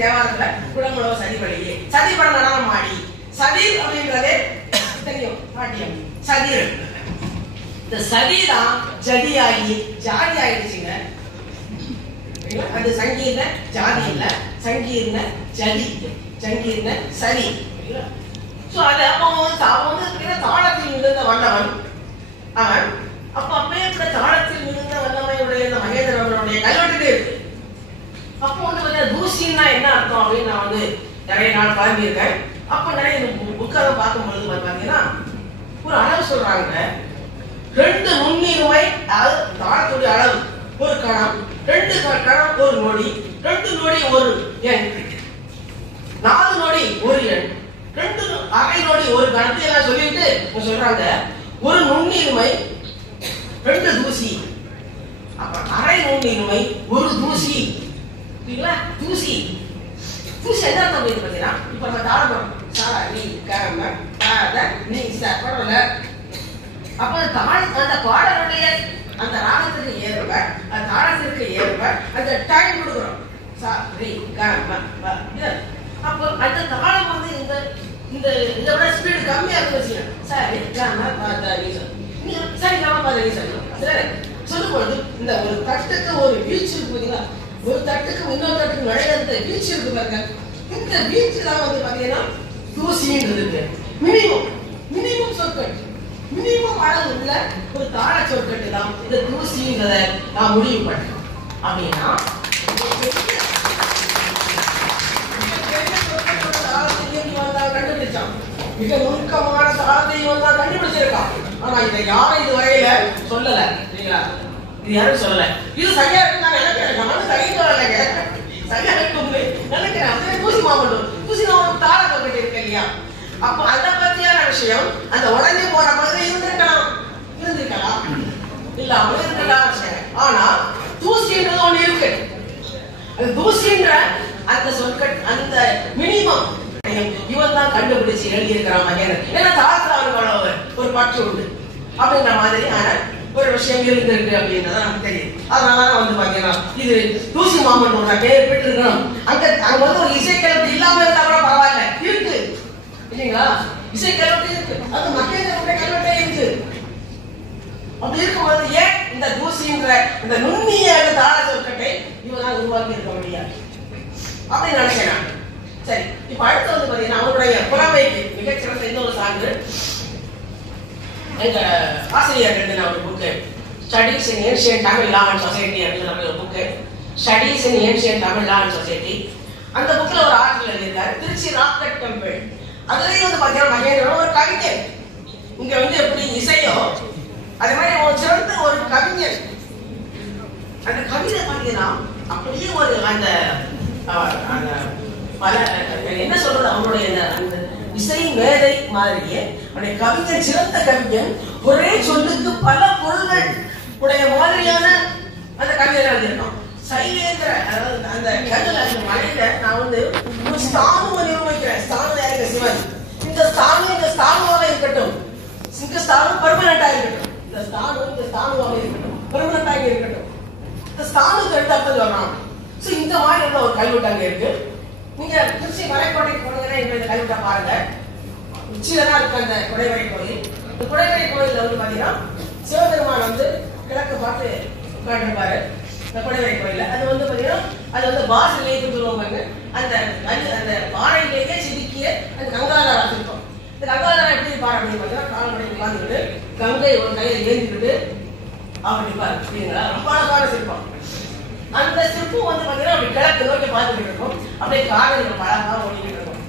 தேவாரத்துல குடமுழவ சதி வழியே சதி பட நடனம் ஆடி சதீர் அப்படின்றதே தெரியும் நாட்டியம். சதீர் இந்த சதிதான் ஜதியாகி ஜாதி ஆயிடுச்சுங்க. அது சங்கீத ஜாதி இல்ல, சங்கீர்ண ஜதி, சங்கீர்ண சரி. அது தாளத்தில் மிகுந்த வல்லவன் அவன். அப்ப அப்பயே தாளத்தில் மிகுந்த வல்லமையுடைய மகேந்திரவர்மன் என்ன அர்த்தம் அப்படின்னு நான் வந்து நிறைய நாள் பழகியிருக்கேன். அப்ப நிறைய புக்காக பார்க்கும்பொழுது பாத்தீங்கன்னா ஒரு அளவு சொல்றாங்க. 2 நுண்ணிருமை, அதாவது தாளத்துடைய அளவு ஒரு கணம், 2 கணம் ஒரு நொடி, 2 நொடி ஒரு எண், 4 நொடி ஒரு எண், 2 அரை நொடி ஒரு கணத்தை எல்லாம் சொல்லிட்டு சொல்றாங்க. ஒரு நுண்ணிருமை 2 தூசி, அப்ப அரை நுண்ணிருமை ஒரு தூசி. தூசி தூசி என்ன அர்த்தம் பாத்தீங்கன்னா, இப்ப நம்ம தாளம் சாரி கம பாத நீ சப்பரல, அப்ப அந்த பாடலுடைய அந்த ராகத்துக்கு ஏற்ப அந்த தாளத்திற்கு ஏற்ப அந்த டைம் கொடுக்குறோம். சாரி கம அப்போ அந்த தாளம் வந்து இந்த இந்த இதை விட ஸ்பீடு கம்மியா இருந்துச்சு. சரி கம பாத நீ சரி கம பாத நீ சரி சொல்லும்போது இந்த ஒரு தட்டுக்கு ஒரு வீச்சு இருக்கு பாத்தீங்களா, ஒரு தட்டுக்கு இன்னொரு தட்டுக்கு நுழையிற வீச்சு இருக்கு பாருங்க. இந்த வீச்சு தான் வந்து பாத்தீங்கன்னா தூசின்றது. மினிமம் சொற்கள், மினிமம் அளவு உள்ள ஒரு தாள சொற்கட்டு தான் இந்த தூசின்றத நான் முடிவு பண்ணேன். அப்படின்னா கண்டுபிடிச்சான், மிக நுணுக்கமான தாளத்தையும் தான் கண்டுபிடிச்சிருக்கான். ஆனா இதை யாரும் இதுவரையில சொல்லல. சரிங்களா? இது யாரும் சொல்லல. இது சரியா இருக்கு நான் நினைக்கிறேன். நானும் சரியா சொல்லலைங்க, சரியா இருக்கும்னு நினைக்கிறேன். அதே தூசி மாவட்டம், தூசி மாவட்டம் தாள சொற்கட்டு இருக்கு இல்லையா, அப்ப அந்த பத்தியான விஷயம் அந்த உடனே போற மாதிரி இருந்திருக்கலாம் இல்லாம இருக்கலாம். ஆனா தூசின்றது ஒண்ணு இருக்கு. அந்த தூசின்ற அந்த சொற்கள் அந்த மினிமம் இவன் தான் கண்டுபிடிச்சு எழுதி இருக்கிறான் மகேந்திரன். ஏன்னா தாளத்துல அவனுக்கு ஒரு பற்று உண்டு அப்படின்ற மாதிரியான ஒரு விஷயம் இருந்திருக்கு அப்படின்றத நமக்கு தெரியும். அதனாலதான் வந்து பாத்தீங்கன்னா இது தூசி மாமன் பேர் பெற்று இருக்கணும். அங்க வந்து ஒரு இசைக்கலப்பு இல்லாம இருந்தா கூட பரவாயில்ல, இருக்கு இல்லைங்களா? இசை கல்வெட்டு இருக்கு, அது மகேந்திரனுடைய கல்வெட்டே இருக்கு. அப்படி இருக்கும்போது ஏன் இந்த தூசின்ற இந்த நுண்ணிய தாள சொற்கட்டை இவதான் உருவாக்கி இருக்க முடியாது அப்படின்னு நினைக்கிறேன். சரி, இப்ப அடுத்து வந்து பாத்தீங்கன்னா அவருடைய புலமைக்கு மிகச்சிறந்த இன்னொரு சான்று எங்க ஆசிரியர் எழுதின ஒரு book, studies in ancient Tamil law and society அப்படிங்கிற ஒரு book, studies in ancient Tamil law and society. அந்த புக்ல ஒரு ஆர்டிகல் எழுதியிருக்காரு, திருச்சி ராக்கெட் டெம்பிள். அதுலயும் வந்து பாத்தீங்கன்னா மகேந்திரன் ஒரு கவிஞர். இங்க வந்து எப்படி இசையோ அதே மாதிரி ஒரு சிறந்த ஒரு கவிஞர். அந்த கவிதை பாத்தீங்கன்னா அப்படியே ஒரு அந்த பல என்ன சொல்றது, அவருடைய அந்த இசை மேதை மாதிரியே அவருடைய கவிஞர் சிறந்த கவிஞன். ஒரே சொல்லுக்கு பல பொருள்கள் உடைய மாதிரியான அந்த கவிஞர் எழுதியிருக்கான். சைலேந்திர அதாவது அந்த கடல் அந்த மலையில நான் வந்து ஒரு ஸ்தானம் நிர்வகிக்கிறேன். ஸ்தானம் யாருக்கு? சிவன். இந்த ஸ்தானமாக இருக்கட்டும், இந்த ஸ்தானம் பெர்மனண்டாக இருக்கட்டும், இந்த ஸ்தானமாக இருக்கட்டும், பெர்மனண்டாக இருக்கட்டும். இந்த ஸ்தானத்துக்கு எடுத்தாப்ப சொல்றான். இந்த மாதிரி உள்ள ஒரு கல்வெட்டு அங்க இருக்கு. நீங்க திருச்சி மலைக்கோட்டைக்கு போனீங்கன்னா இப்ப இந்த கல்வெட்டை பாருங்க. உச்சியில தான் இருக்கு அந்த குடைவரை கோயில். இந்த குடைவரை கோயில்ல வந்து பாத்தீங்கன்னா சிவபெருமான் வந்து கிழக்கு பார்த்து உட்காந்துருப்பாரு. இந்த குடைவரை கோயில்ல அது வந்து பாத்தீங்கன்னா அது வந்து பாசிலே சொல்லுவாங்க. அந்த அந்த பாறையிலேயே சிரிக்கிய அந்த கங்காதாரா சிற்பம். இந்த கங்காதாரா எப்படி இருப்பாரு அப்படின்னு பாத்தீங்கன்னா கால்நடை உட்கார்ந்துக்கிட்டு கங்கை ஒரு கையில ஏந்திக்கிட்டு அப்படி இருப்பாரு. சரிங்களா? ரொம்ப அழகான சிற்பம். அந்த சிற்பம் வந்து பாத்தீங்கன்னா அப்படி கிழக்கு நோக்கி பார்த்துக்கிட்டு இருக்கும். அப்படியே காலையில் அழகா ஓடிக்கிட்டு இருக்கும்.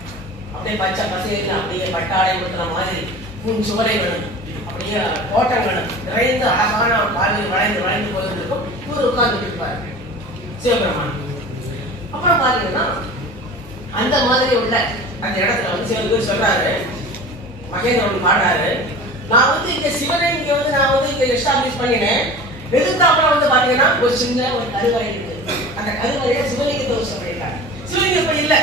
அப்படியே பச்சை பசையில அப்படியே பட்டாடை கொடுக்குற மாதிரி சுவரைகளும் அப்படியே தோட்டங்களும் நிறைந்து அழகான ஒரு காலையில் வளைந்து வளைந்து போயிட்டு இருக்கும். இவர் உட்கார்ந்துட்டு இருப்பாரு சிவபெருமான். அப்புறம் பாத்தீங்கன்னா அந்த மாதிரி உள்ள அந்த இடத்துல வந்து சிவன் சொல்றாரு, மகேந்திரன் பாடுறாரு, நான் வந்து இங்க சிவனை இங்க வந்து நான் வந்து இங்க எஸ்டாப்ளிஷ் பண்ணினேன். எதிர்த்தாப்புல வந்து பாத்தீங்கன்னா ஒரு சின்ன ஒரு கருவறை இருக்கு. அந்த கருவறையில சிவலிங்கத்தை சொல்லியிருக்காங்க. சிவலிங்கம் இப்ப இல்ல.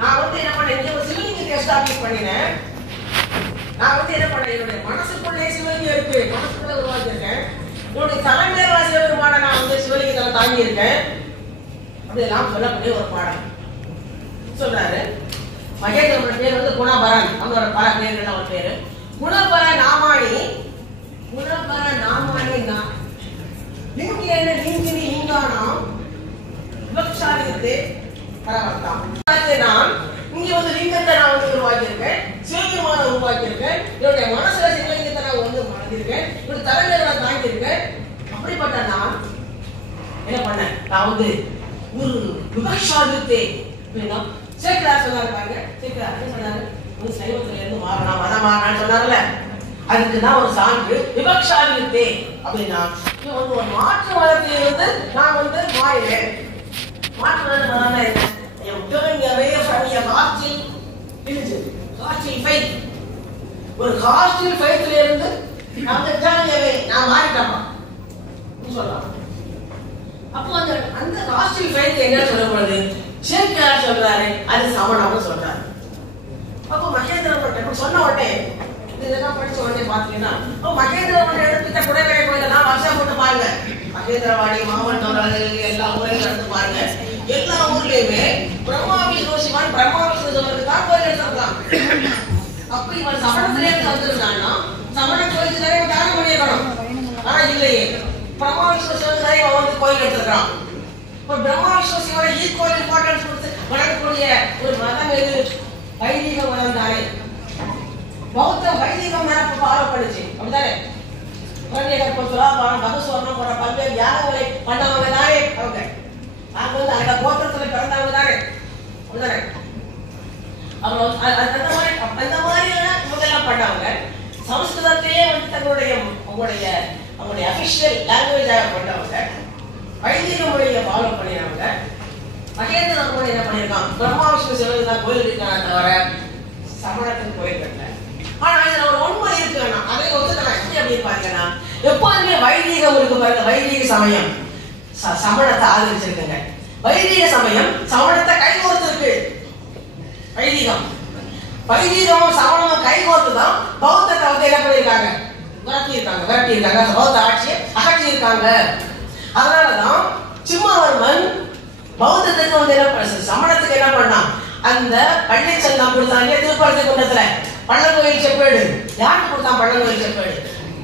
நான் வந்து என்ன பண்ணேன், இங்க ஒரு சிவலிங்கத்தை எஸ்டாப்ளிஷ் பண்ணினேன். நான் வந்து என்ன பண்ணேன், என்னுடைய மனசுக்குள்ளே சிவலிங்கம் இருக்கு, மனசுக்குள்ள உருவாக்கியிருக்கேன். என்னுடைய தலைமையில சிவபெருமான நான் வந்து சிவலிங்கத்தை தாங்கி இருக்கேன். அப்படியெல்லாம் சொல்லக்கூடிய ஒரு பாடம் சொல்றாரு. மகேந்திரனோட பேர் வந்து குணபரன். அவங்களோட பல பேர்கள் ஒரு பேரு குணபர நாமாணி. குணபர நாமாணி லிங்கேன லிங்கினி லிங்கானாம் விவக்ஷாலியத்தே பரவர்த்தாம். நான் இங்க வந்து லிங்கத்தை நான் வந்து உருவாக்கியிருக்கேன், சிவபெருமானை உருவாக்கியிருக்கேன், என்னுடைய மனசுல சிவலிங்கத்தை நான் வந்து மறந்திருக்கேன், என்னுடைய தலைமையில நான் தாங்கியிருக்கேன். அப்படிப்பட்ட நான் என்ன பண்ணேன், நான் வந்து ஒரு விபக்ஷாதித்தே அப்படின்னா சேக்கிரார் சொன்னாரு பாருங்க. சேக்கிரார் என்ன சொன்னாரு? ஒரு சைவத்துல இருந்து மாறனா மதம் மாறினான்னு சொன்னார்ல, அதுக்கு தான் ஒரு சான்று விபக்ஷாதித்தே அப்படின்னா இவன் வந்து ஒரு மாற்று மதத்திலிருந்து நான் வந்து மாறினேன். மாற்று மதம் என்ன? Going away from a hostile religion, hostile faith. ஒரு hostile faithல இருந்து நான் turn away, நான் மாறிட்டேன் சொல்லலாம். அப்போ அந்த hostile faith என்ன சொல்லப்படுது? சேக்கிரார் சொல்றாரு அது சமணம்னு சொல்றாரு. அப்போ மகேந்திர பட்டர் சொன்ன உடனே இதெல்லாம் படிச்ச உடனே பாத்தீங்கன்னா மகேந்திர பட்டர் எடுத்துட்ட குடைவரை கோயிலெல்லாம் வருஷம் போட்டு பாருங்க. மகேந்திரவாடி மாவட்டம் எல்லா ஊரையும் எடுத்து பாருங்க. எல்லா ஊர்லயுமே பிரம்மாவிஷ்ணுசிவான் பிரம்மாவிஷ்ணுக்கு தான் கோயில் எடுத்துருக்கான். அப்ப இவன் சமணத்திலே வந்திருந்தான்னா சமண கோயிலுக்கு நிறைய தியானம் பண்ணியிருக்கணும். ஆனா இல்லையே, பிரம்மாவிஷ்ணுக்கு நிறைய வந்து கோயில் எடுத்துருக்கான். இப்ப பிரம்மாவிஷ்ணுசிவோட ஈக்குவல் இம்பார்ட்டன்ஸ் கொடுத்து வளரக்கூடிய ஒரு மதம் எது? வைதிக மதம் தானே. பௌத்த வைதிகம் நினைப்பு ஃபாலோ பண்ணுச்சு, அப்படித்தானே? மதுஸ்வர்ணம் போன்ற பல்வேறு யாகங்களை பண்ணவங்க தானே அவங்க. அவங்க வந்து அந்த கோத்திரத்துல பிறந்தவங்க தானே, அப்படிதானே? அப்புறம் அந்த மாதிரியான இவங்கெல்லாம் பண்ணவங்க. சமஸ்கிருதத்தையே வந்து அவங்களுடைய அபிஷியல் லாங்குவேஜாக பண்ணவங்க. வைதிக முறையை ஃபாலோ பண்ணினவங்க. மகேந்திர கூட என்ன பண்ணியிருக்கான்? பிரம்மாவிஷ்ணு சிவனுக்கு தான் கோயில் இருக்கான தவிர சமணத்துக்கு கோயில் கட்டல. ஆனா இதுல ஒரு உண்மை இருக்குன்னா அதை ஒத்துக்கலாம். எப்படி அப்படின்னு பாத்தீங்கன்னா எப்போதுமே வைதிகம் இருக்கு பாருங்க. வைதிக சமயம் சமணத்தை ஆதரிச்சிருக்குங்க. வைதிக சமயம் சமணத்தை கைகோர்த்திருக்கு. வைதிகமும் சமணமும் கைகோர்த்து தான் பௌத்தத்தை வந்து என்ன பண்ணியிருக்காங்க? விரட்டி இருக்காங்க. பௌத்த ஆட்சியை அகற்றி இருக்காங்க. அதனாலதான் சிம்மவர்மன் பௌத்தத்துக்கு வந்து என்ன சமணத்துக்கு என்ன பண்ணான்? அந்த பள்ளி செல்லம் கொடுத்தாங்க. திருப்பதி குண்டத்துல பள்ளங்கோயில் செப்பேடு யாருக்கு கொடுத்தான்? பள்ளங்கோயில் செப்பேடு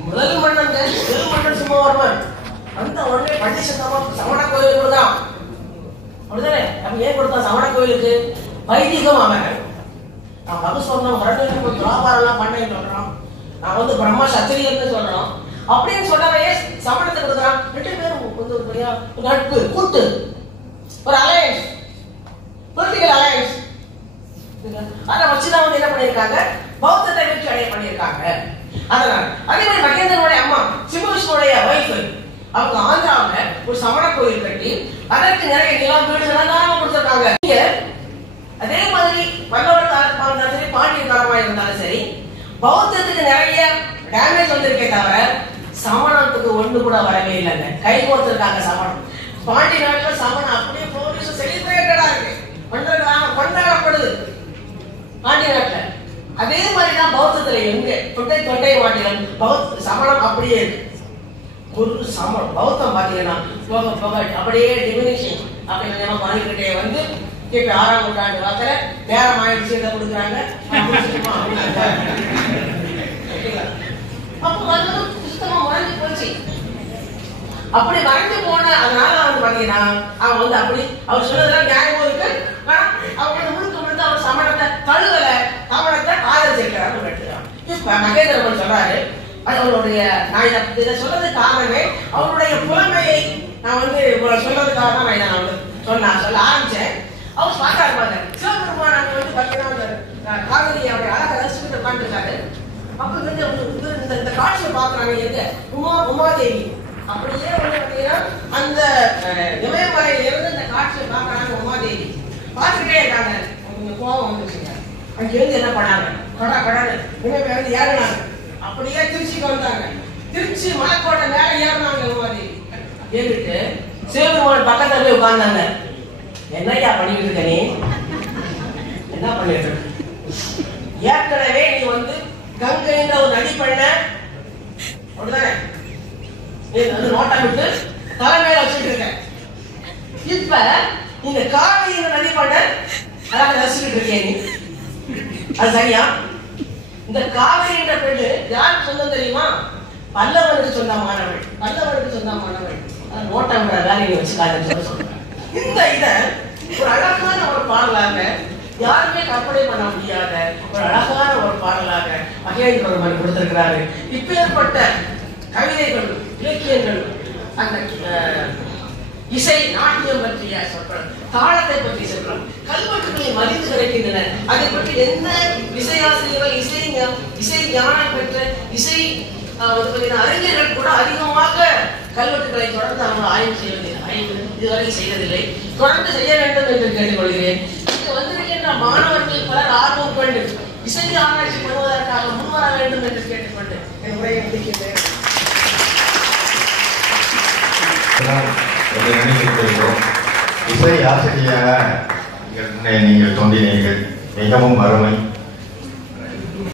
முதல் மன்னன் சிம்மவர்மன். அந்த உடனே பள்ளி செல்லமா சமண கோயில் கொடுத்தான், அப்படிதானே? அப்ப ஏன் கொடுத்தான் சமண கோயிலுக்கு? வைதிகம் அவன். நான் மதுஸ்வர்ணம் வரணும் துராபாரம் எல்லாம் பண்ணேன்னு சொல்றான். நான் வந்து பிரம்ம சத்திரியன்னு சொல்றோம். அப்படின்னு சொல்லவே சமணத்தை கொடுக்குறான். 2 பேரும் வந்து நட்பு கூட்டு, ஒரு அலையன்ஸ், பொலிட்டிக்கல் அலையன்ஸ். அதை வச்சுதான் வந்து என்ன பண்ணிருக்காங்க? பௌத்தத்தை வெற்றி அடைய பண்ணிருக்காங்க. அதனால அதே மாதிரி மகேந்திரனுடைய அம்மா சிம்மவிஷ்ணுடைய வைஃப் அவங்க ஆந்திராவுல ஒரு சமண கோயில் கட்டி அதற்கு நிறைய நிலம் வீடுகள் தானம் கொடுத்திருக்காங்க. அதே மாதிரி பல்லவர் காலமா இருந்தாலும் சரி, பாண்டிய காலமா இருந்தாலும் சரி, பௌத்தத்துக்கு நிறைய டேமேஜ் வந்திருக்கே தவிர சமணத்துக்கு ஒண்ணு கூட வரவே இல்லைங்க. கை கோர்த்திருக்காங்க சமணம். பாண்டிய நாட்டுல சமணம் அப்படியே செலிப்ரேட்டடா இருக்கு, கொண்டாடப்படுது பாண்டிய நாட்டுல. அதே மாதிரிதான் பௌத்தத்துல எங்க தொண்டை மாட்டிலும் பௌத்த சமணம் அப்படியே இருக்கு. ஒரு சமணம் பௌத்தம் பாத்தீங்கன்னா அப்படியே டிமினிஷன் அப்படின்னு பண்ணிக்கிட்டே வந்து இப்ப 6ஆம் நூற்றாண்டு வாக்கில நேரம் ஆயிடுச்சு இதை கொடுக்குறாங்க. அப்போ வந்து சுத்தமா மறைஞ்சு போச்சு. அப்படி மறைஞ்சு போன அதனால வந்து பாத்தீங்கன்னா அவன் வந்து அப்படி அவர் சொன்னதெல்லாம் நியாயமும் இருக்கு. அவங்க முழுக்க அவர் சமணத்தை தழுவல, சமணத்தை ஆதரிச்சிருக்கிறான்னு கேட்டுக்கிறான். இப்ப மகேந்திரன் சொல்றாரு அவருடைய நான் இதை சொல்றதுக்கு காரணமே அவருடைய புலமையை நான் வந்து சொல்றதுக்காக தான் நான் வந்து சொல்ல ஆரம்பிச்சேன். அவர் பார்த்தா இருப்பாங்க சிவபெருமான் அங்க வந்து பாத்தீங்கன்னா காவிரி அவருடைய அழகை ரசிச்சுட்டு உட்காந்துருக்காரு. அப்ப வந்து இந்த காட்சியை பாக்குறாங்க எங்க உமாதேவி அப்படியே வந்து பாத்தீங்கன்னா அந்த இமயமலையில இருந்து இந்த காட்சியை பாக்குறாங்க. உமாதேவி பார்த்துக்கிட்டே இருக்காங்க. கோபம் வந்துருச்சுங்க. அங்க இருந்து என்ன பண்ணாங்க? கடான்னு இமயமலை வந்து ஏறினாங்க. அப்படியே திருச்சிக்கு வந்தாங்க. திருச்சி மலைக்கோட்டை மேல ஏறினாங்க. உமாதேவி ஏறிட்டு சிவபெருமான் பக்கத்துல போய் உட்கார்ந்தாங்க. என்னையா பண்ணிட்டு இருக்க நீ? என்ன பண்ணிட்டு இருக்க? ஏற்கனவே நீ வந்து கங்கைன்ற ஒரு நதி பண்ண, அப்படிதானே? நோட்டா விட்டு தலைமையில வச்சுட்டு இருக்க. இப்ப இந்த காவிரி நதி பண்ண அழகா ரசிச்சுட்டு இருக்கிய நீ, அது சரியா? இந்த காவிரி என்ற பெண்ணு யாருக்கு சொந்தம் தெரியுமா? பல்லவனுக்கு சொந்தமானவள். நோட்டா விட வேலையை வச்சுக்காதுன்னு சொல்றேன். இந்த இத ஒரு அழகான ஒரு பாடலாக யாருமே கற்பனை பண்ண முடியாத ஒரு அழகான ஒரு பாடலாக மகேந்திரன் கொடுத்திருக்கிறாரு. இப்பேற்பட்ட கவிதைகள், இலக்கியங்கள் அந்த இசை நாட்டியம் பற்றிய சொற்கள், தாளத்தை பற்றி சொல்றோம். கல்வெட்டுகளில் மலிந்து கிடைக்கின்றன. அதை பற்றி எந்த இசையாசிரியர்கள், இசை ஞானம் பெற்ற இசை அறிஞர்கள் கூட அதிகமாக கல்வெட்டுகளை தொடர்ந்து அவங்க ஆய்வு இதுவரை செய்வதில்லை. தொடர்ந்து செய்ய வேண்டும் என்று கேட்டுக்கொள்கிறேன். இங்கு வந்திருக்கின்ற மாணவர்கள் பலர் ஆர்வம் கொண்டு இசை ஆராய்ச்சி பண்ணுவதற்காக முன்வர வேண்டும் என்று கேட்டுக்கொண்டு என் உரையை முடிக்கின்றேன். இசை ஆசிரியராக நீங்கள் தோன்றினீர்கள், மிகவும் அருமை.